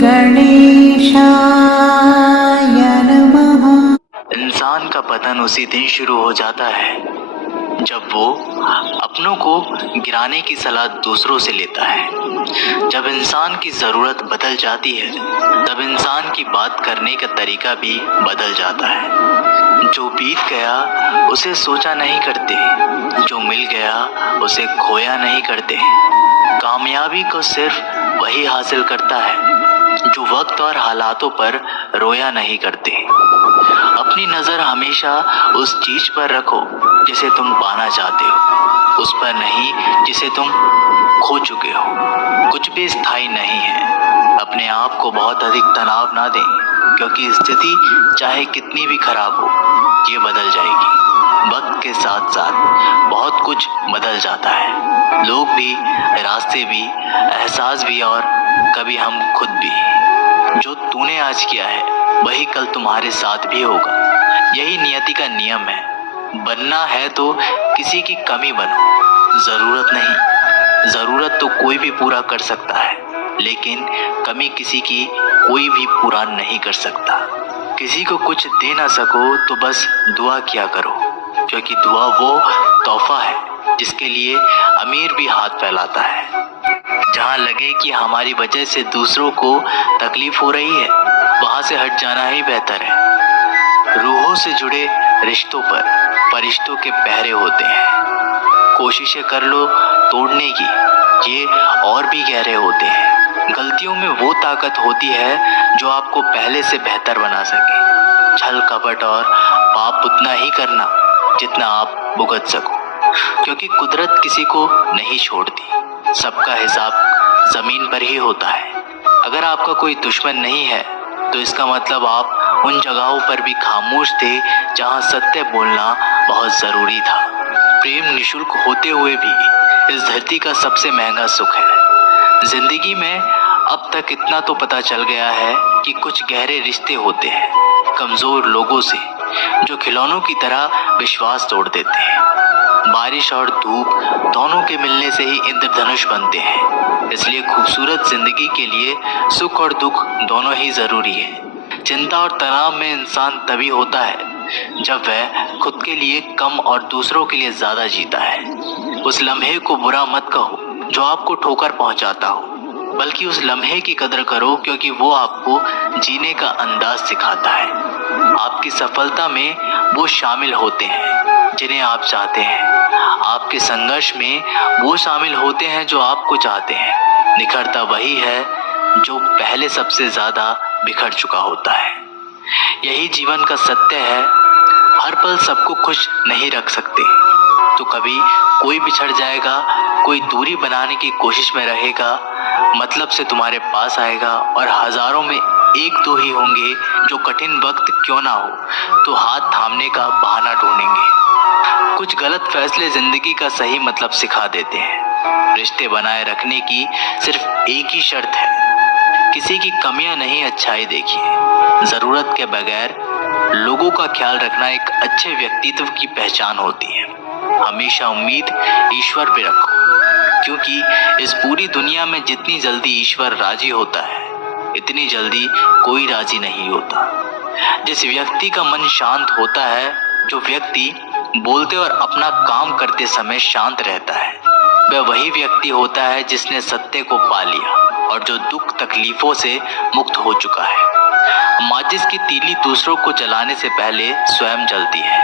गणेशाय नमः। इंसान का पतन उसी दिन शुरू हो जाता है जब वो अपनों को गिराने की सलाह दूसरों से लेता है। जब इंसान की ज़रूरत बदल जाती है तब इंसान की बात करने का तरीका भी बदल जाता है। जो बीत गया उसे सोचा नहीं करते, जो मिल गया उसे खोया नहीं करते। कामयाबी को सिर्फ वही हासिल करता है जो वक्त और हालातों पर रोया नहीं करते। अपनी नज़र हमेशा उस चीज पर रखो जिसे तुम पाना चाहते हो, उस पर नहीं जिसे तुम खो चुके हो। कुछ भी स्थायी नहीं है। अपने आप को बहुत अधिक तनाव ना दें, क्योंकि स्थिति चाहे कितनी भी खराब हो ये बदल जाएगी। वक्त के साथ साथ बहुत कुछ बदल जाता है, लोग भी, रास्ते भी, एहसास भी और कभी हम खुद भी। जो तूने आज किया है वही कल तुम्हारे साथ भी होगा। यही नियति का नियम है। बनना है तो किसी की कमी बनो, जरूरत नहीं। जरूरत तो कोई भी पूरा कर सकता है, लेकिन कमी किसी की कोई भी पूरा नहीं कर सकता। किसी को कुछ दे ना सको तो बस दुआ किया करो, क्योंकि दुआ वो तोहफा है जिसके लिए अमीर भी हाथ फैलाता है। जहाँ लगे कि हमारी वजह से दूसरों को तकलीफ हो रही है, वहां से हट जाना ही बेहतर है। रूहों से जुड़े रिश्तों पर फरिश्तों के पहरे होते हैं। कोशिशें कर लो तोड़ने की, ये और भी गहरे होते हैं। गलतियों में वो ताकत होती है जो आपको पहले से बेहतर बना सके। छल कपट और पाप उतना ही करना जितना आप भुगत सको, क्योंकि कुदरत किसी को नहीं छोड़ती। सबका हिसाब जमीन पर ही होता है। अगर आपका कोई दुश्मन नहीं है तो इसका मतलब आप उन जगहों पर भी खामोश थे जहां सत्य बोलना बहुत जरूरी था। प्रेम निशुल्क होते हुए भी इस धरती का सबसे महंगा सुख है। जिंदगी में अब तक इतना तो पता चल गया है कि कुछ गहरे रिश्ते होते हैं कमजोर लोगों से, जो खिलौनों की तरह विश्वास तोड़ देते हैं। बारिश और धूप दोनों के मिलने से ही इंद्रधनुष बनते हैं। इसलिए खूबसूरत जिंदगी के लिए सुख और दुख दोनों ही जरूरी है। चिंता और तनाव में इंसान तभी होता है जब वह खुद के लिए कम और दूसरों के लिए ज्यादा जीता है। उस लम्हे को बुरा मत कहो जो आपको ठोकर पहुंचाता हो, बल्कि उस लम्हे की कदर करो, क्योंकि वो आपको जीने का अंदाज सिखाता है। आपकी सफलता में वो शामिल होते हैं जिन्हें आप चाहते हैं। आपके संघर्ष में वो शामिल होते हैं जो आपको चाहते हैं। निखरता वही है जो पहले सबसे ज्यादा बिखर चुका होता है। यही जीवन का सत्य है। हर पल सबको खुश नहीं रख सकते, तो कभी कोई बिछड़ जाएगा, कोई दूरी बनाने की कोशिश में रहेगा, मतलब से तुम्हारे पास आएगा, और हजारों में एक दो ही होंगे जो कठिन वक्त क्यों ना हो तो हाथ थामने का बहाना ढूंढेंगे। कुछ गलत फैसले जिंदगी का सही मतलब सिखा देते हैं। रिश्ते बनाए रखने की सिर्फ एक ही शर्त है, किसी की कमियां नहीं, अच्छाई देखिए। जरूरत के बगैर लोगों का ख्याल रखना एक अच्छे व्यक्तित्व की पहचान होती है। हमेशा उम्मीद ईश्वर पे रखो, क्योंकि इस पूरी दुनिया में जितनी जल्दी ईश्वर राजी होता है, इतनी जल्दी कोई राजी नहीं होता। जिस व्यक्ति का मन शांत होता है, जो व्यक्ति बोलते और अपना काम करते समय शांत रहता है, वह वही व्यक्ति होता है जिसने सत्य को पा लिया और जो दुख तकलीफों से मुक्त हो चुका है। माचिस की तीली दूसरों को जलाने से पहले स्वयं जलती है।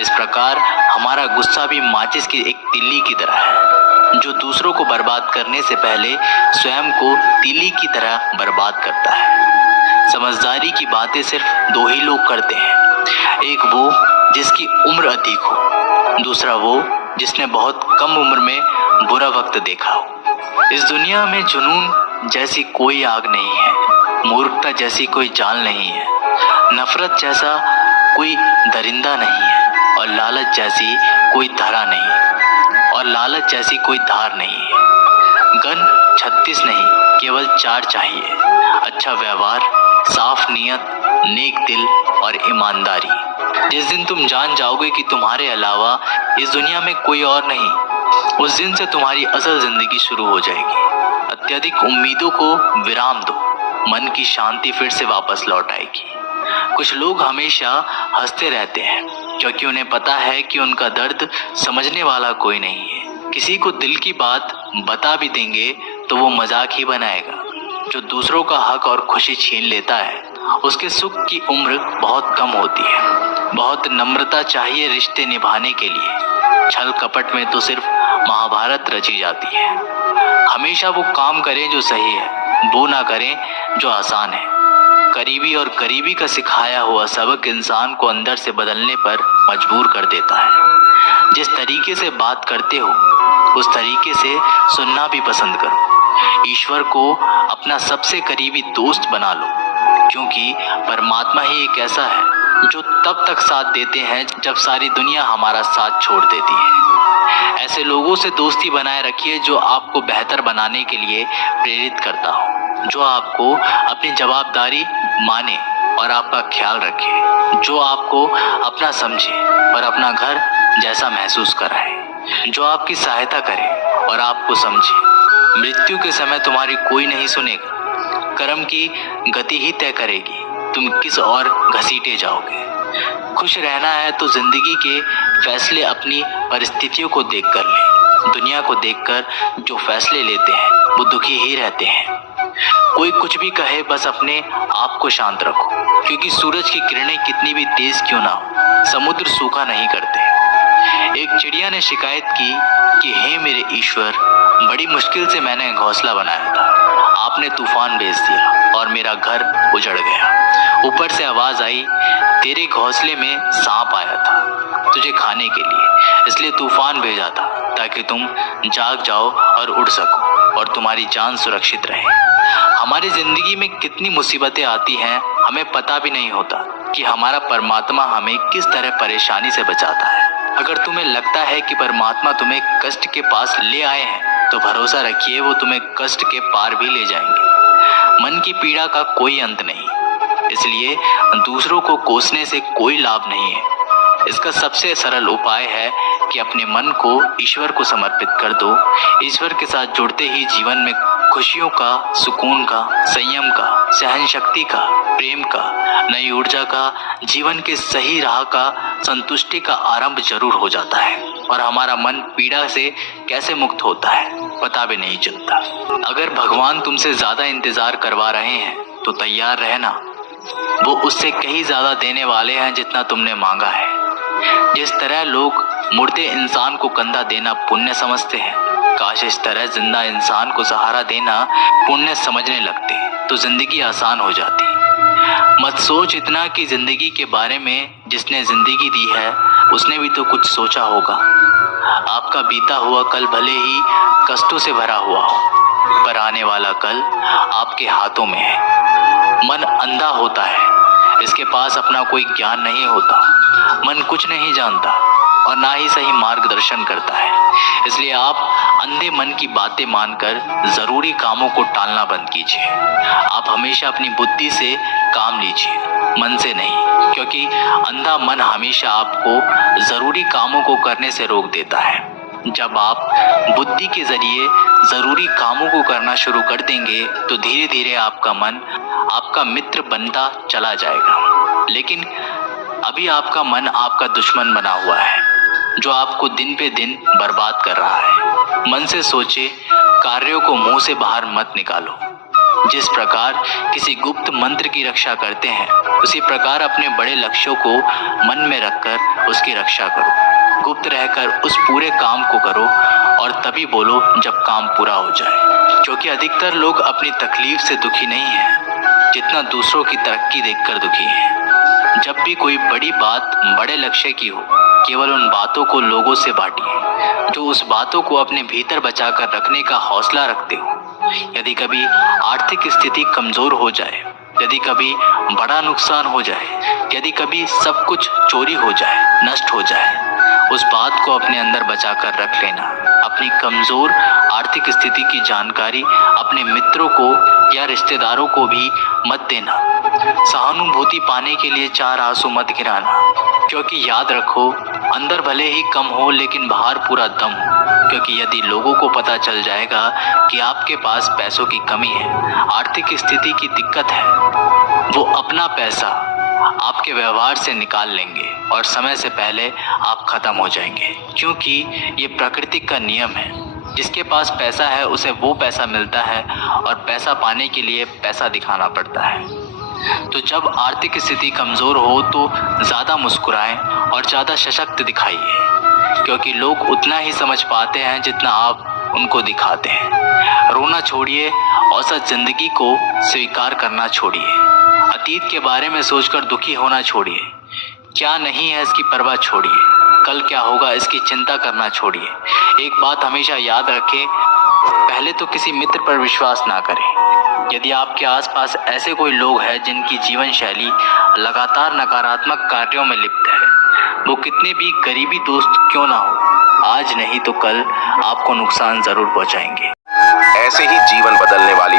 इस प्रकार हमारा गुस्सा भी माचिस की एक तीली की तरह है, जो दूसरों को बर्बाद करने से पहले स्वयं को तीली की तरह बर्बाद करता है। समझदारी की बातें सिर्फ दो ही लोग करते हैं, एक वो जिसकी उम्र अधिक हो, दूसरा वो जिसने बहुत कम उम्र में बुरा वक्त देखा हो। इस दुनिया में जुनून जैसी कोई आग नहीं है, मूर्खता जैसी कोई जाल नहीं है, नफरत जैसा कोई दरिंदा नहीं है, और लालच जैसी कोई धारा नहीं है। गन 36 नहीं, केवल 4 चाहिए, अच्छा व्यवहार, साफ नियत, नेक दिल और ईमानदारी। जिस दिन तुम जान जाओगे कि तुम्हारे अलावा इस दुनिया में कोई और नहीं, उस दिन से तुम्हारी असल जिंदगी शुरू हो जाएगी। अत्यधिक उम्मीदों को विराम दो, मन की शांति फिर से वापस लौट आएगी। कुछ लोग हमेशा हंसते रहते हैं क्योंकि उन्हें पता है कि उनका दर्द समझने वाला कोई नहीं है। किसी को दिल की बात बता भी देंगे तो वो मजाक ही बनाएगा। जो दूसरों का हक और खुशी छीन लेता है उसके सुख की उम्र बहुत कम होती है। बहुत नम्रता चाहिए रिश्ते निभाने के लिए। छल कपट में तो सिर्फ महाभारत रची जाती है। हमेशा वो काम करें जो सही है, वो ना करें जो आसान है। करीबी और करीबी का सिखाया हुआ सबक इंसान को अंदर से बदलने पर मजबूर कर देता है। जिस तरीके से बात करते हो उस तरीके से सुनना भी पसंद करो। ईश्वर को अपना सबसे करीबी दोस्त बना लो, क्योंकि परमात्मा ही एक ऐसा है जो तब तक साथ देते हैं जब सारी दुनिया हमारा साथ छोड़ देती है। ऐसे लोगों से दोस्ती बनाए रखिए जो आपको बेहतर बनाने के लिए प्रेरित करता हो, जो आपको अपनी जवाबदारी माने और आपका ख्याल रखे, जो आपको अपना समझे और अपना घर जैसा महसूस कराए, जो आपकी सहायता करे और आपको समझे। मृत्यु के समय तुम्हारी कोई नहीं सुनेगा। कर्म की गति ही तय करेगी तुम किस ओर घसीटे जाओगे। खुश रहना है तो जिंदगी के फैसले अपनी परिस्थितियों को देखकर ले। दुनिया को देखकर जो फैसले लेते हैं वो दुखी ही रहते हैं। कोई कुछ भी कहे, बस अपने आप को शांत रखो, क्योंकि सूरज की किरणें कितनी भी तेज क्यों ना हो, समुद्र सूखा नहीं करते। एक चिड़िया ने शिकायत की कि हे मेरे ईश्वर, बड़ी मुश्किल से मैंने घोंसला बनाया था, आपने तूफान भेज दिया और मेरा घर उजड़ गया। ऊपर से आवाज आई, तेरे घोंसले में सांप आया था तुझे खाने के लिए, इसलिए तूफान भेजा था ताकि तुम जाग जाओ और उड़ सको और तुम्हारी जान सुरक्षित रहे। हमारी जिंदगी में कितनी मुसीबतें आती हैं, हमें पता भी नहीं होता कि हमारा परमात्मा हमें किस तरह परेशानी से बचाता है। अगर तुम्हें लगता है कि परमात्मा तुम्हें कष्ट के पास ले आए हैं तो भरोसा रखिए वो तुम्हें कष्ट के पार भी ले जाएंगे। मन की पीड़ा का कोई अंत नहीं, इसलिए दूसरों को कोसने से कोई लाभ नहीं है। इसका सबसे सरल उपाय है कि अपने मन को ईश्वर को समर्पित कर दो। ईश्वर के साथ जुड़ते ही जीवन में खुशियों का, सुकून का, संयम का, सहन शक्ति का, प्रेम का, नई ऊर्जा का, जीवन के सही राह का, संतुष्टि का आरंभ जरूर हो जाता है और हमारा मन पीड़ा से कैसे मुक्त होता है पता भी नहीं चलता। अगर भगवान तुमसे ज्यादा इंतजार करवा रहे हैं तो तैयार रहना, वो उससे कहीं ज्यादा देने वाले हैं जितना तुमने मांगा है। जिस तरह लोग मुर्दे इंसान को कंधा देना पुण्य समझते हैं, काश इस तरह जिंदा इंसान को सहारा देना पुण्य समझने लगते तो जिंदगी आसान हो जाती। मत सोच इतना कि जिंदगी के बारे में जिसने जिंदगी दी है उसने भी तो कुछ सोचा होगा। आपका बीता हुआ कल भले ही कष्टों से भरा हुआ हो, पर आने वाला कल आपके हाथों में है। मन अंधा होता है, इसके पास अपना कोई ज्ञान नहीं होता। मन कुछ नहीं जानता और ना ही सही मार्गदर्शन करता है, इसलिए आप अंधे मन की बातें मानकर जरूरी कामों को टालना बंद कीजिए। आप हमेशा अपनी बुद्धि से काम लीजिए, मन से नहीं, क्योंकि अंधा मन हमेशा आपको जरूरी कामों को करने से रोक देता है। जब आप बुद्धि के जरिए जरूरी कामों को करना शुरू कर देंगे तो धीरे धीरे आपका मन आपका मित्र बनता चला जाएगा। लेकिन अभी आपका मन आपका दुश्मन बना हुआ है, जो आपको दिन पे दिन बर्बाद कर रहा है। मन से सोचे, कार्यों को मुंह से बाहर मत निकालो। जिस प्रकार किसी गुप्त मंत्र की रक्षा करते हैं, उसी प्रकार अपने बड़े लक्ष्यों को मन में रखकर उसकी रक्षा करो। गुप्त रहकर उस पूरे काम को करो और तभी बोलो जब काम पूरा हो जाए, क्योंकि अधिकतर लोग अपनी तकलीफ से दुखी नहीं हैं, जितना दूसरों की तरक्की देखकर दुखी हैं। जब भी कोई बड़ी बात बड़े लक्ष्य की हो, केवल उन बातों को लोगों से बांटिए जो उस बातों को अपने भीतर बचाकर रखने का हौसला रखते हो। यदि कभी आर्थिक स्थिति कमजोर हो जाए, यदि कभी बड़ा नुकसान हो जाए, यदि कभी सब कुछ चोरी हो जाए, नष्ट हो जाए, उस बात को अपने अंदर बचाकर रख लेना। अपनी कमजोर आर्थिक स्थिति की जानकारी अपने मित्रों को या रिश्तेदारों को भी मत देना। सहानुभूति पाने के लिए 4 आंसू मत गिराना, क्योंकि याद रखो, अंदर भले ही कम हो लेकिन बाहर पूरा दम हो। क्योंकि यदि लोगों को पता चल जाएगा कि आपके पास पैसों की कमी है, आर्थिक स्थिति की दिक्कत है, वो अपना पैसा आपके व्यवहार से निकाल लेंगे और समय से पहले आप खत्म हो जाएंगे। क्योंकि ये प्रकृति का नियम है, जिसके पास पैसा है उसे वो पैसा मिलता है और पैसा पाने के लिए पैसा दिखाना पड़ता है। तो जब आर्थिक स्थिति कमज़ोर हो तो ज़्यादा मुस्कुराएं और ज़्यादा सशक्त दिखाइए, क्योंकि लोग उतना ही समझ पाते हैं जितना आप उनको दिखाते हैं। रोना छोड़िए और सच जिंदगी को स्वीकार करना छोड़िए। अतीत के बारे में सोचकर दुखी होना छोड़िए। क्या नहीं है इसकी परवाह छोड़िए। कल क्या होगा इसकी चिंता करना छोड़िए। एक बात हमेशा याद रखें, पहले तो किसी मित्र पर विश्वास ना करें। यदि आपके आसपास ऐसे कोई लोग हैं जिनकी जीवन शैली लगातार नकारात्मक कार्यों में लिप्त है, वो कितने भी करीबी दोस्त क्यों ना हो, आज नहीं तो कल आपको नुकसान जरूर पहुंचाएंगे। ऐसे ही जीवन बदलने वाली